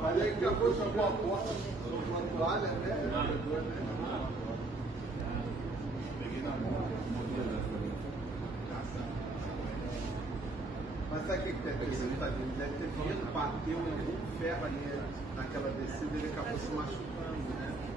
Mas aí acabou de jogar a porta, uma toalha, né? Peguei na mão. Mas sabe o que tem aqui? Ele deve ter vindo, bateu em algum ferro ali naquela descida e ele acabou se machucando, né?